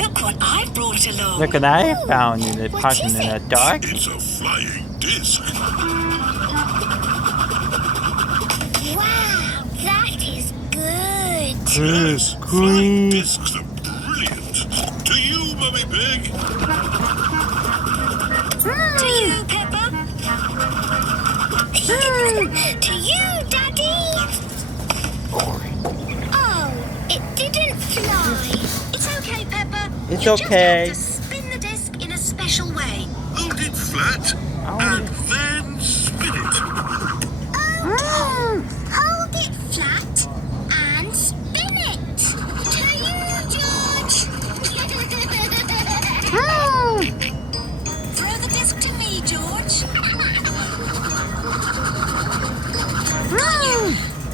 Look what I brought along. Look what I found in the What pocket is in the it? dark. It's a flying disc. Wow, that is good. Yes, flying discs are brilliant. To you, Mummy Pig. To you, Peppa. To you, Daddy. Oh, it didn't fly. It's okay, Peppa. It's you okay. Just have to spin the disc in a special way. Hold it flat and then spin it. Hold it flat and spin it. To you, George. Throw the disc to me, George.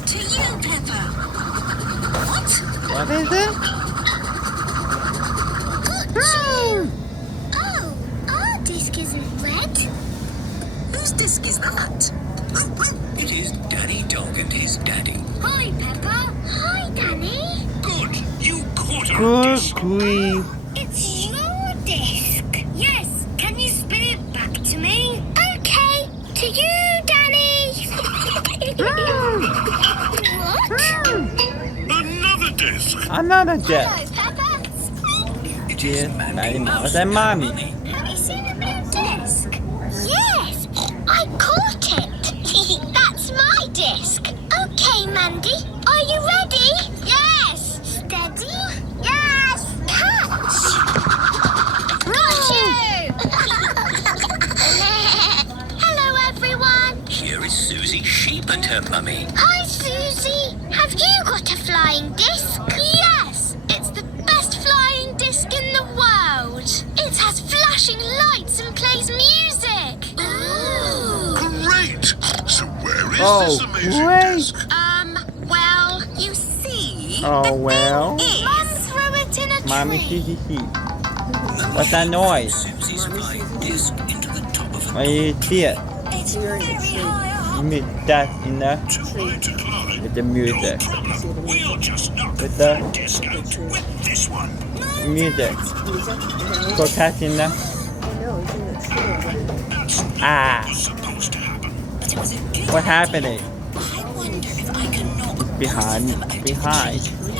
To you, Peppa. What? What is it? Oh, our disc isn't red. Whose disc is that? It is Danny Dog and his daddy. Hi, Peppa. Hi, Danny. Good. You caught our Good disc. grief. It's your disc. Yes. Can you spin it back to me? Okay. To you, Danny. What? Another disc. Another jet. Hello, Peppa. It Yes, is Daddy Mouse and Mommy. Have you seen a blue disc? Yes, I caught it. That's my disc. Okay, Mandy, are you ready? Yes. Steady? Yes. Catch. Got you. Hello, everyone. Here is Susie Sheep and her mummy. Hi, Susie. Have you got a flying disc? Yes. It's the best flying disc in the world. It has flashing lights and plays music. Ooh. Great. So where is Oh, this amazing great. disc? Well, you see. Oh, well. Mum threw it in a Mommy, tree. she. What's that noise? Susie's flying disc into the top of a When you see it, It's very high you up. mean that in the Too high to climb. with the No music, problem. We'll just knock with the that disc out with this one. music. Go catch in the. Ah, Supposed to happen. But it was a good what happening? I wonder if I can knock Behind, them out of behind. the tree.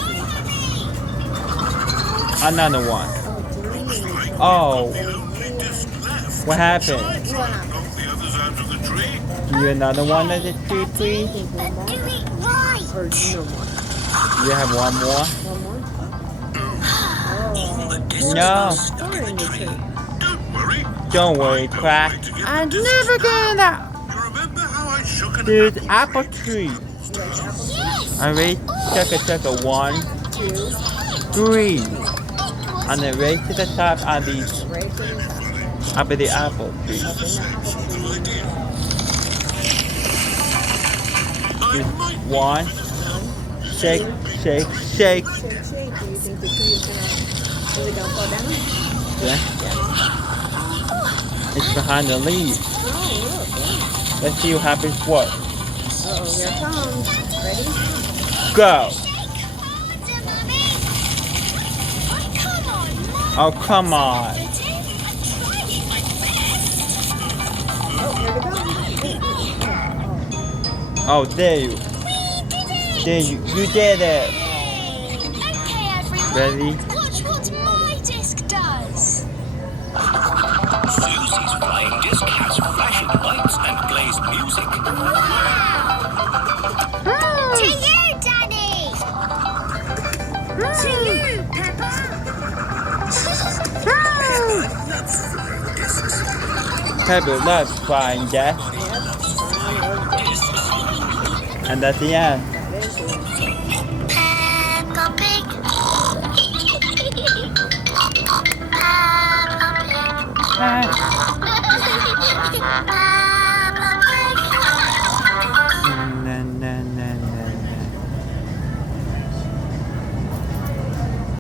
Another one. Oh, The only disc left. what happened? Try and knock the others out of the tree. You another one of the tree, please? But do it right. You have one more? all the discs No. are stuck in the tree. Don't worry. Don't worry, I know a Crack. way to get the I'm discs never down. getting that. You remember how I shook an There's apple apple tree. Yes. I rate check a 1, 3. And then right to the top on the up at the apple tree. I might One. Shake, shake, shake. Shake, shake. Do you think the tree is gonna fall down? Yeah. It's behind the leaves. Oh, look. Let's see what happens what. Uh-oh, here it comes. Ready? Go. Oh, come on, Mum. Oh, come on. It is. Oh, here we go. Oh, there you. We did it. There you did it. Yay. Okay, everyone. Ready? Watch what my disc does. Susie's flying disc has flashing lights and plays music. Wow. To you, Daddy. To you, Peppa. Pebble loves flying death. And that's the end.